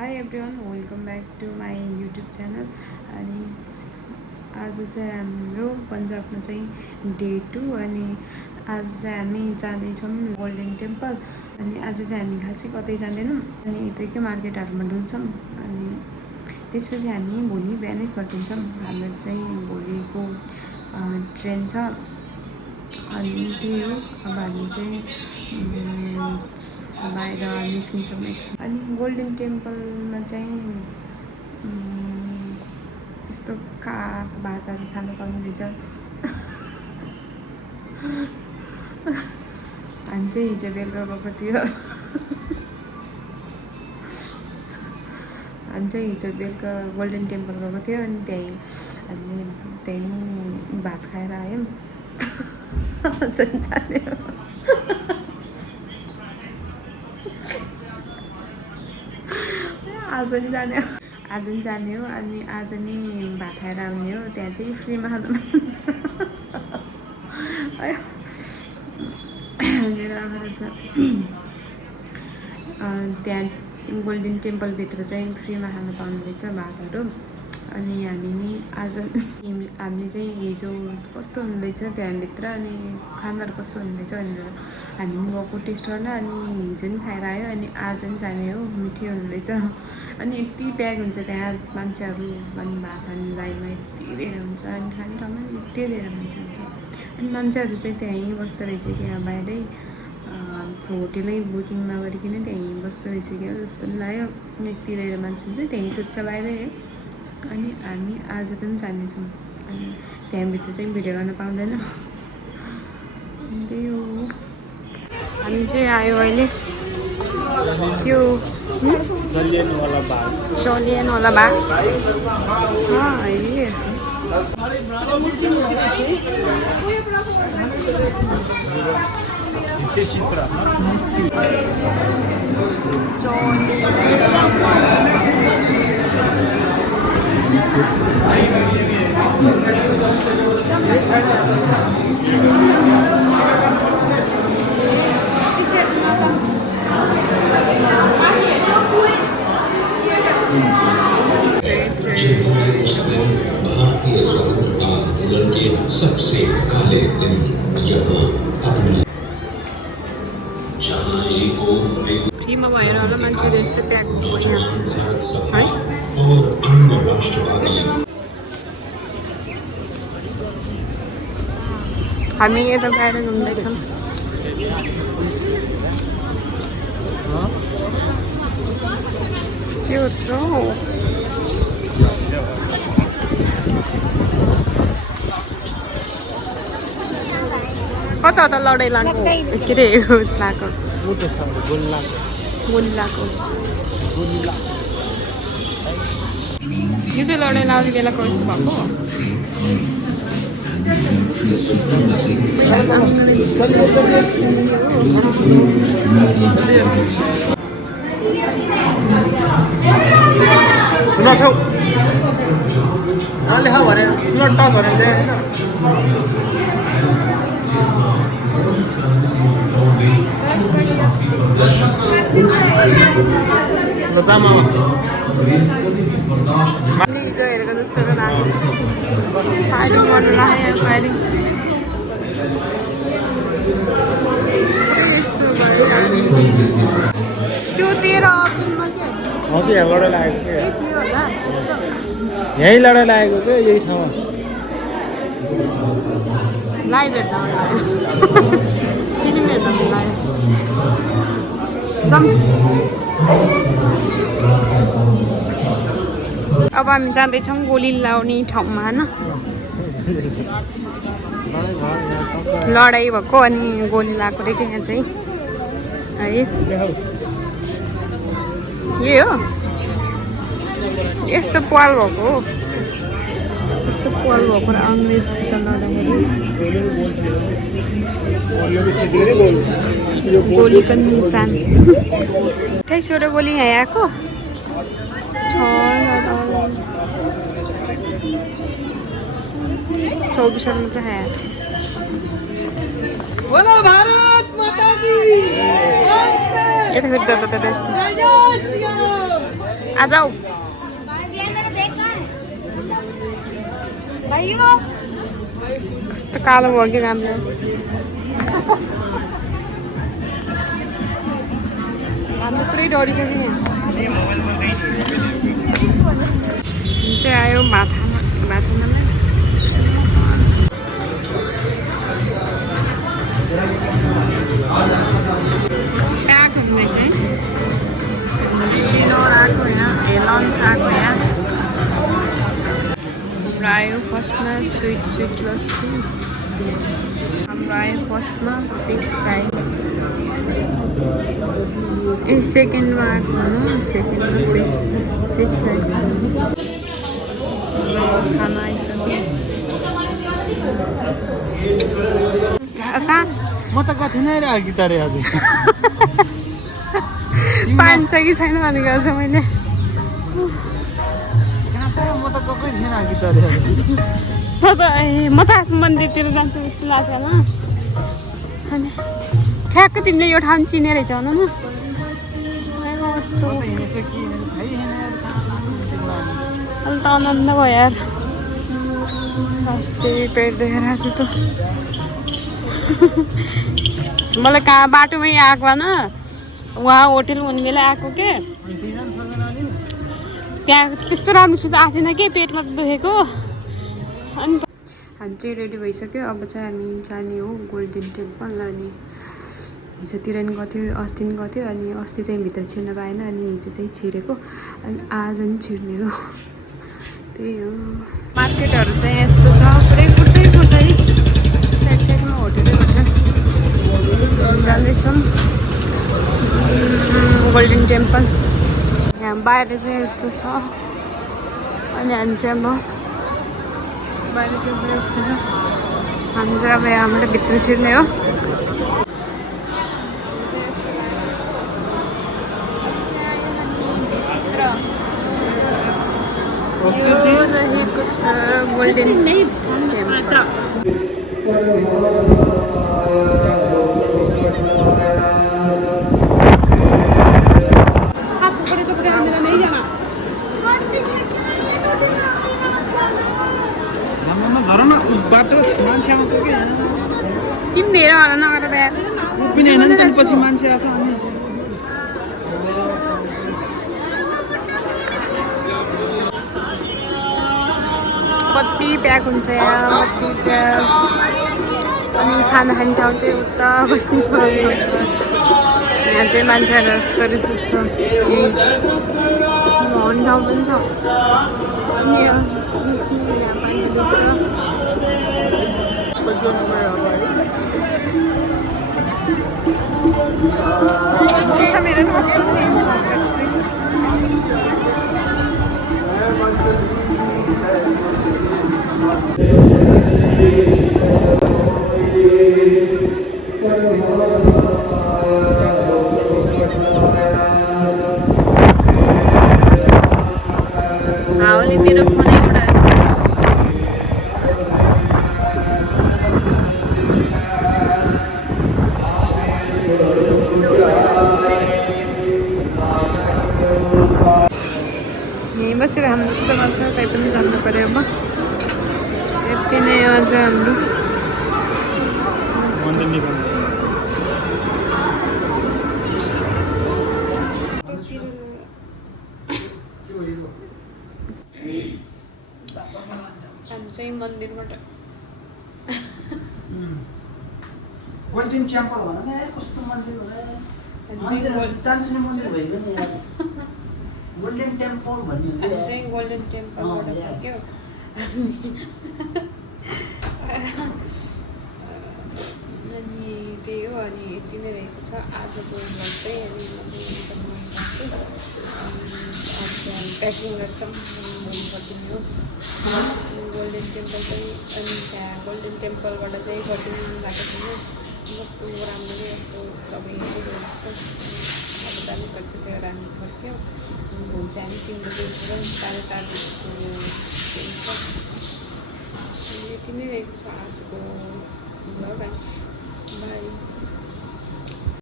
High everyone, welcome back to my YouTube channel. अनि आज चाहिँ हाम्रो पन्जाबमा चाहिँ डे 2 अनि आज चाहिँ हामी जाँदैछौँ गोल्डन टेम्पल। अनि आज चाहिँ हामी खासै कतै जाँदैनौँ अनि यतैकै मार्केटहरूमा डुल्छौँ। अनि त्यसपछि हामी भोलि बिहानै फर्किन्छौँ। हाम्रो चाहिँ भोलिको ट्रेन छ। अनि त्यही हो, अब हामी चाहिँ बाहिर निस्किन्छौँ एकछिन। अनि गोल्डन टेम्पलमा चाहिँ त्यस्तो भातहरू खानु पाउनुहुनेछ। हामी चाहिँ हिजो बेलुका गएको थियो। हामी चाहिँ हिजो बेलुका गोल्डन टेम्पल गएको थियो। अनि त्यहीँ भात खाएर आयौँ। आज नि जाने हो अनि आज नि भात खाएर आउने हो। त्यहाँ चाहिँ फ्रीमा खानु मेरो आमा छ त्यहाँ गोल्डन टेम्पलभित्र चाहिँ फ्रीमा खानु पाउनुहुनेछ भातहरू। अनि हामी चाहिँ हिजो कस्तो हुँदैछ त्यहाँभित्र अनि खानाहरू कस्तो हुँदैछ भनेर हामी पनि गएको टेस्ट गर्न। अनि हिजो नि खाएर आयो अनि आज नि जाने हो, मिठै हुँदैछ। अनि यति प्याक हुन्छ त्यहाँ मान्छेहरू। अनि भात खाने लाइनमा यति धेरै हुन्छ अनि खाने ठाउँमा नि यति धेरै मान्छे हुन्छ। अनि मान्छेहरू चाहिँ त्यहीँ बस्दो रहेछ कि बाहिरै होटेलै बुकिङ नगरिकन त्यहीँ बस्दो रहेछ क्या जस्तो पनि लाग्यो। यति धेरै मान्छे हुन्छ त्यहीँ सुत्छ बाहिरै। अनि हामी आज पनि जानेछौँ। अनि त्यहाँभित्र चाहिँ भिडियो गर्न पाउँदैन। त्यही हो, हामी चाहिँ आयो अहिले त्यो चलियनवाला बाघ। भारतीय स्वतंत्रता आंदोलन के सबसे काले दिन यहाँ अपने फ्रीमा भएर होला मान्छेहरू यस्तो प्याक है। और अन्य राष्ट्रवादी हामी यता बाहिर घुम्दैछौँ। के हो कता कता लडाइँ लाग्नु के अरे उस लाग्यो गोली लाग्यो। यो चाहिँ लडाइँ लाग्ने बेलाको यस्तो भएको। सुना छौ लेखा भने टच भने हिजो हेरेको जस्तो फायरिङ गर्नु लाग्यो। फायरिङ त्यो 13 अप्रिलमा के लडाइँ लागेको यहीँ लडाइँ लागेको क्या यही ठाउँमा लाइभ हेर्दा फिल्म हेर्दा लाग्यो। अब हामी जाँदैछौँ गोली लाउने ठाउँमा होइन। लडाइँ भएको अनि गोली लगाएको रहेछ यहाँ चाहिँ है। यही हो यस्तो पाल भएको हो। यस्तो पाल भएको र अङ्ग्रेजसित लड्दाखेरि गोलीको निशान। 28वटा गोली यहाँ आएको छ। 24 मात्रै आएको। यता फेरि जता त्यता यस्तो आ जाऊ कस्तो कालो भयो कि राम्रो हाम्रो पुरै डढिसक्यो नि चाहिँ आयो भातमा प्याक हुँदैछ है डिनर आएको यहाँ लन्च आएको यहाँ हाम्रो आयो फर्स्टमा स्विट लस्सी हाम्रो आयो फर्स्टमा फिस फ्राई ए सेकेन्डमा आएको भनौँ सेकेन्डमा फिस फ्राई खाना आइसक्यो म त गएको थिएन रे अघि त रे अझै पानी छ कि छैन भनेको छ मैले म त गएकै थिएन अघि त रे म त मन्दिरतिर जान्छु जस्तो लाग्छ होइन अनि ठ्याक्कै तिमीले यो ठाउँ चिने रहेछ भन न कस्तो अहिले त आनन्द भयो यार फर्स्टै पेट देखेर आज त मलाई कहाँ बाटोमै आएको भन उहाँ होटेल हुने बेला आएको के त्यहाँ त्यस्तो राम्रोसित आएको थिएन कि पेटमा दुखेको अनि हामी चाहिँ रेडी भइसक्यो अब चाहिँ हामी जाने हो गोल्डन टेम्पल अनि हिजोतिर नि गएको थियो अस्ति नि गएको थियो अनि अस्ति चाहिँ भित्र छिर्न पाएन अनि हिजो चाहिँ छिरेको अनि आज नि छिर्ने हो त्यही हो मार्केटहरू चाहिँ यस्तो छ पुरै फुट्दै साइडमा होटेल जाँदैछौँ गोल्डन टेम्पल यहाँ बाहिर चाहिँ यस्तो छ अनि हामी चाहिँ अब बाहिर चाहिँ पुरै यस्तो छ हामी चाहिँ अब यहाँबाट भित्र छिर्ने हो रहेको छ गोल्डन टेम्पल झरना बाटो मान्छे आउँछ क्या तिमी धेरै होला नगर बिहार पनि होइन नि त्यहाँ पछि मान्छे आएको छ अनि कति प्याक हुन्छ यहाँ कति प्याक अनि खाना खाने ठाउँ चाहिँ उता कति छ यहाँ चाहिँ मान्छेहरू यस्तो रिसिप्छ भन्ने ठाउँ पनि छ अनि यहाँ पानी देख्छ मेरो कस्तो चेन्ज हाउले मेरो फोन एउटा यहीँ बसेर हाम्रो जस्तो गर्छ त्यही पनि जान्नु पऱ्यो अब यति नै अझ हाम्रो हामी चाहिँ मन्दिरबाट गोल्डन टेम्पल भन न कस्तो मन्दिर होला चान्चुने मन्दिर भयो नि यार गोल्डन टेम्पल भन्ने हामी चाहिँ गोल्डन टेम्पलबाट पुग्यो अनि त्यही हो अनि यति नै रहेको छ आजको भ्लग चाहिँ अनि म चाहिँ प्याकिङ गर्छौँ भोलि गोल्डन टेम्पल चाहिँ अनि त्यहाँ गोल्डन टेम्पलबाट चाहिँ गरिदिनु भएको छैन कस्तो राम्रो यस्तो तपाईँ जस्तो अब जानुपर्छ त्यो राम्रो पर्थ्यो भोलि चाहिँ हामी 3 बजी उठेर 4:30 यति नै रहेको छ आजको भ्लग बाई